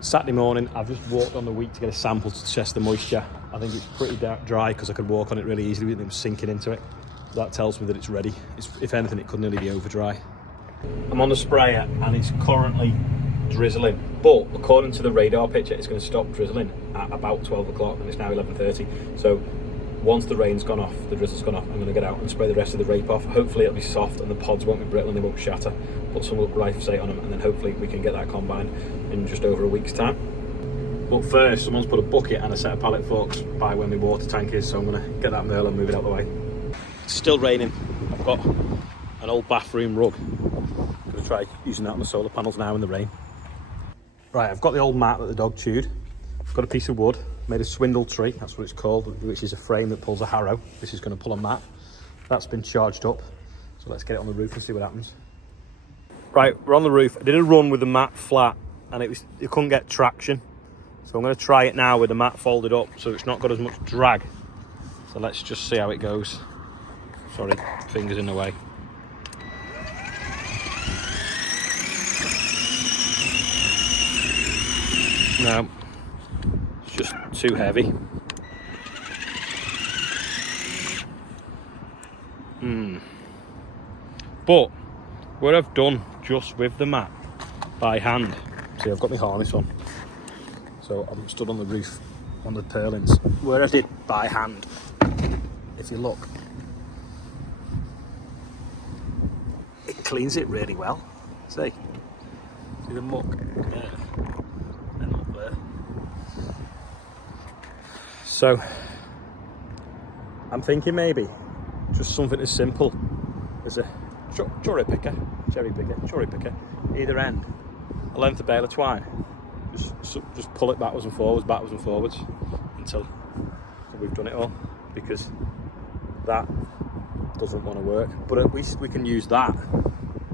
Saturday morning, I've just walked on the wheat to get a sample to test the moisture. I think it's pretty dry because I could walk on it really easily with it sinking into it. That tells me that it's ready. If anything, it could nearly be over dry. I'm on the sprayer and it's currently drizzling, but according to the radar picture, it's going to stop drizzling at about 12 o'clock and it's now 11:30. So once the rain's gone off, the drizzle's gone off, I'm going to get out and spray the rest of the rape off. Hopefully it'll be soft and the pods won't be brittle and they won't shatter. Put some glyphosate on them and then hopefully we can get that combined in just over a week's time. But first, someone's put a bucket and a set of pallet forks by where my water tank is, so I'm going to get that Merlot and move it out the way. It's still raining. I've got an old bathroom rug. I'm going to try using that on the solar panels now in the rain. Right, I've got the old mat that the dog chewed. I've got a piece of wood, made a swindle tree, that's what it's called, which is a frame that pulls a harrow. This is going to pull a mat. That's been charged up, so let's get it on the roof and see what happens. Right, we're on the roof. I did a run with the mat flat and it couldn't get traction. So I'm going to try it now with the mat folded up so it's not got as much drag. So let's just see how it goes. Sorry, fingers in the way. No, it's just too heavy. But what I've done just with the mat by hand, see I've got my harness on, so I'm stood on the roof on the purlins. Where I did by hand, if you look, it cleans it really well. See the muck there and up there. So I'm thinking maybe just something as simple as a cherry picker, either end, a length of bale of twine. Just pull it backwards and forwards until we've done it all, because that doesn't want to work. But at least we can use that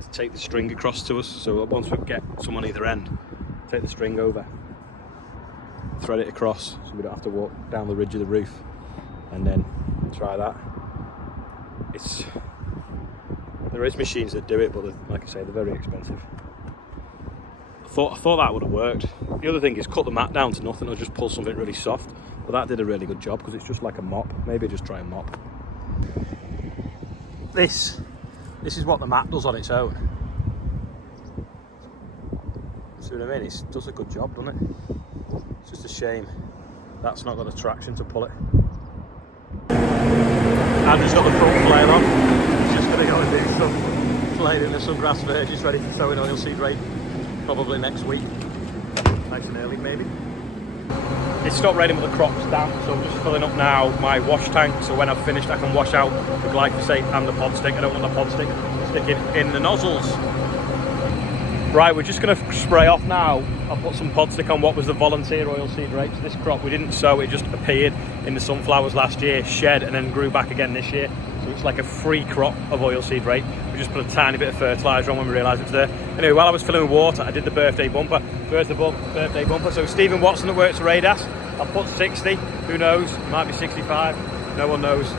to take the string across to us. So once we get some on either end, take the string over, thread it across, so we don't have to walk down the ridge of the roof, and then try that. There is machines that do it, but like I say, they're very expensive. I thought that would have worked. The other thing is cut the mat down to nothing or just pull something really soft. But that did a really good job because it's just like a mop. Maybe just try a mop. This is what the mat does on its own. See what I mean? It does a good job, doesn't it? It's just a shame that's not got the traction to pull it. Andrew's got the front flail on. He's just going to go and do some flail in some grass verges ready for sowing oilseed rape. Probably next week, nice and early maybe. It stopped raining but the crop's damp, so I'm just filling up now my wash tank, so when I've finished I can wash out the glyphosate and the pod stick. I don't want the pod stick sticking in the nozzles. Right, we're just going to spray off now. I'll put some pod stick on what was the volunteer oilseed rape. So this crop we didn't sow, it just appeared in the sunflowers last year, shed and then grew back again this year. So it's like a free crop of oilseed rape. We just put a tiny bit of fertiliser on when we realised it's there. Anyway, while I was filling with water, I did the birthday bumper. So Stephen Watson that works for Radas, I'll put 60, who knows, it might be 65, no one knows.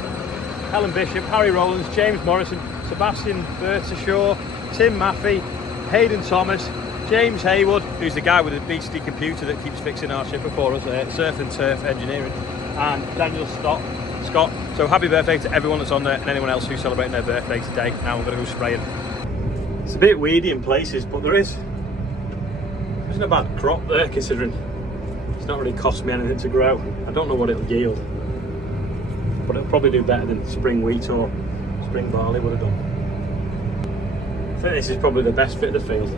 Helen Bishop, Harry Rowlands, James Morrison, Sebastian Bertashaw, Tim Maffey, Hayden Thomas, James Haywood, who's the guy with the beastly computer that keeps fixing our shipper for us, Surf and Turf Engineering, and Daniel Scott. So happy birthday to everyone that's on there and anyone else who's celebrating their birthday today. Now I'm going to go spraying. It's a bit weedy in places, but there isn't a bad crop there considering it's not really cost me anything to grow. I don't know what it'll yield, but it'll probably do better than spring wheat or spring barley would have done. I think this is probably the best fit of the field.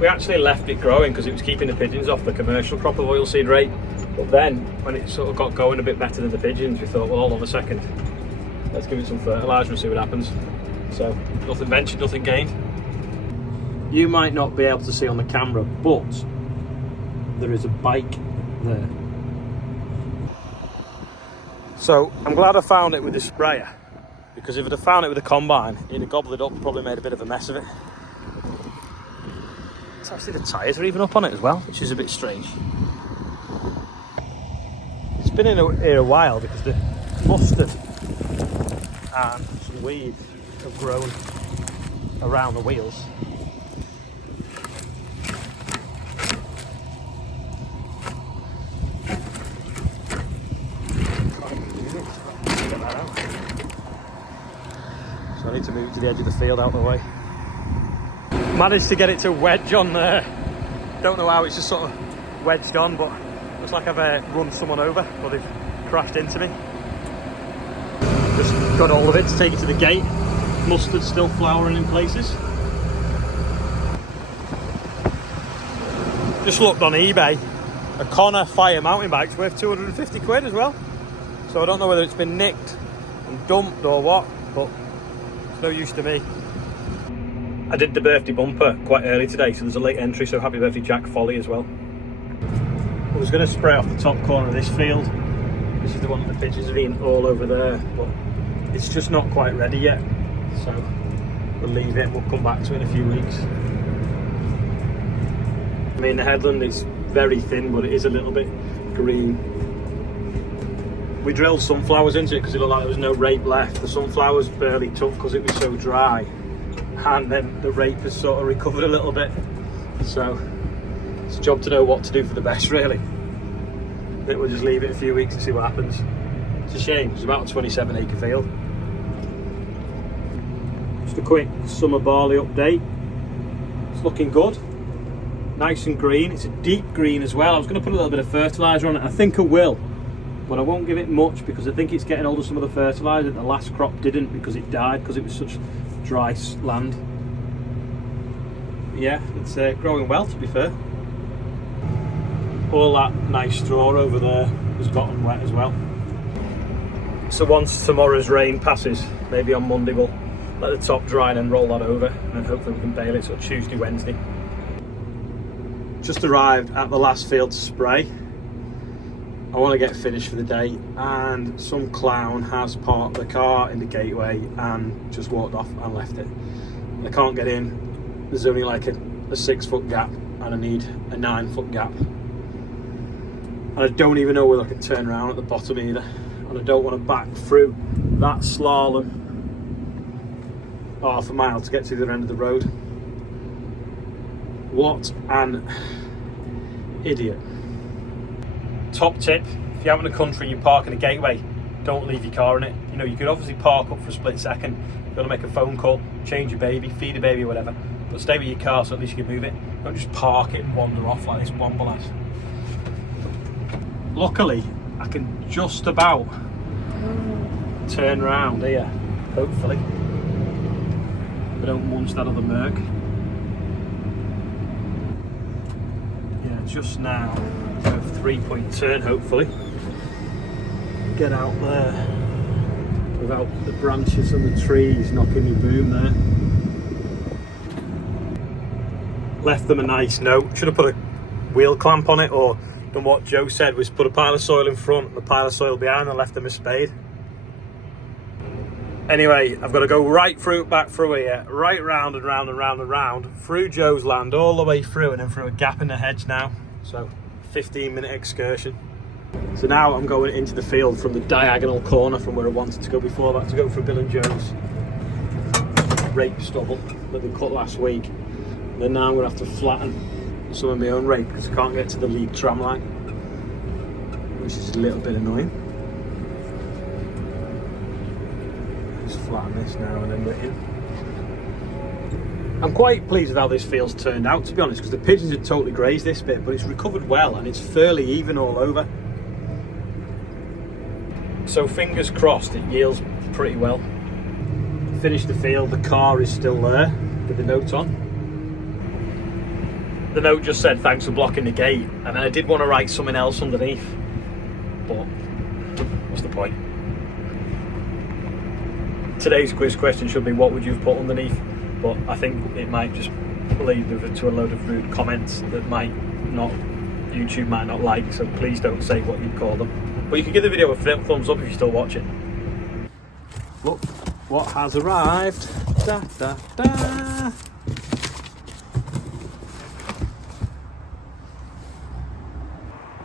We actually left it growing because it was keeping the pigeons off the commercial crop of oilseed rape. But then, when it sort of got going a bit better than the pigeons, we thought, well, hold on a second. Let's give it some fertiliser and see what happens. So, nothing ventured, nothing gained. You might not be able to see on the camera, but there is a bike there. So, I'm glad I found it with the sprayer, because if I'd have found it with a combine, it'd have gobbled it up and probably made a bit of a mess of it. It's actually the tyres are even up on it as well, which is a bit strange. It's been here a while because the mustard and some weeds have grown around the wheels. to the edge of the field out of the way. Managed to get it to wedge on there. Don't know how, it's just sort of wedged on, but looks like I've run someone over, or they've crashed into me. Just got all of it to take it to the gate. Mustard still flowering in places. Just looked on eBay. A Connor Fire mountain bike's worth 250 quid as well. So I don't know whether it's been nicked and dumped or what, but it's no use to me. I did the birthday bumper quite early today, so there's a late entry, so happy birthday Jack Folly as well. I was going to spray off the top corner of this field. This is the one that the pigeons have been all over there, but it's just not quite ready yet. So we'll leave it, we'll come back to it in a few weeks. I mean, the headland is very thin, but it is a little bit green. We drilled sunflowers into it because it looked like there was no rape left. The sunflowers barely took because it was so dry, and then the rape has sort of recovered a little bit. So it's a job to know what to do for the best, really. I think we'll just leave it a few weeks and see what happens. It's a shame, it's about a 27 acre field. Just a quick summer barley update. It's looking good. Nice and green. It's a deep green as well. I was going to put a little bit of fertiliser on it. I think I will, but I won't give it much because I think it's getting hold of some of the fertiliser. The last crop didn't because it died because it was such dry land. Yeah, it's growing well, to be fair. All that nice straw over there has gotten wet as well. So once tomorrow's rain passes, maybe on Monday we'll let the top dry and then roll that over, and then hopefully we can bale it sort of Tuesday, Wednesday. Just arrived at the last field to spray. I want to get finished for the day, and some clown has parked the car in the gateway and just walked off and left it. I can't get in. There's only like a 6 foot gap, and I need a 9 foot gap. And I don't even know whether I can turn around at the bottom either. And I don't want to back through that slalom half a mile to get to the other end of the road. What an idiot. Top tip, if you're out in the country and you park in a gateway, don't leave your car in it. You know, you could obviously park up for a split second, you've got to make a phone call, change your baby, feed a baby or whatever, but stay with your car so at least you can move it. Don't just park it and wander off like this womble has. Luckily, I can just about turn around here, hopefully. If I don't munch that other Merc. Yeah, just now, a 3-point turn, hopefully. Get out there without the branches and the trees knocking your boom there. Left them a nice note. Should have put a wheel clamp on it, or done what Joe said, was put a pile of soil in front and the pile of soil behind and left them a spade. Anyway, I've got to go right through, back through here, right round and round and round and round, through Joe's land, all the way through, and then through a gap in the hedge now. So, 15-minute excursion. So now I'm going into the field from the diagonal corner from where I wanted to go before that, to go for Bill and Joe's rape stubble that they cut last week. And then now I'm going to have to flatten some of my own rape because I can't get to the lead tram line, which is a little bit annoying. Just flatten this now and then we're in. I'm quite pleased with how this field's turned out, to be honest, because the pigeons had totally grazed this bit, but it's recovered well and it's fairly even all over. So fingers crossed it yields pretty well. Finished the field, the car is still there with the note on. The note just said thanks for blocking the gate, and then I did want to write something else underneath, but what's the point? Today's quiz question should be what would you have put underneath, but I think it might just lead to a load of rude comments that YouTube might not like, so please don't say what you'd call them. But you can give the video a thumbs up if you're still watching. Look what has arrived. Da, da, da.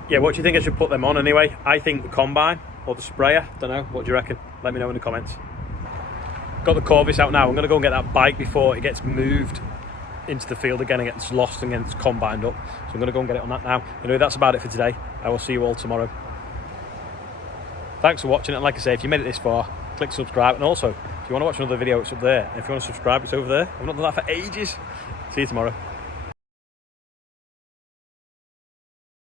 Yeah, what do you think I should put them on anyway? I think the combine or the sprayer. Don't know. What do you reckon? Let me know in the comments. Got the Corvus out now. I'm going to go and get that bike before it gets moved into the field again and gets lost and gets combined up. So I'm going to go and get it on that now. Anyway, that's about it for today. I will see you all tomorrow. Thanks for watching, and like I say, if you made it this far, click subscribe, and also if you want to watch another video, it's up there. And if you want to subscribe, it's over there. I've not done that for ages. See you tomorrow.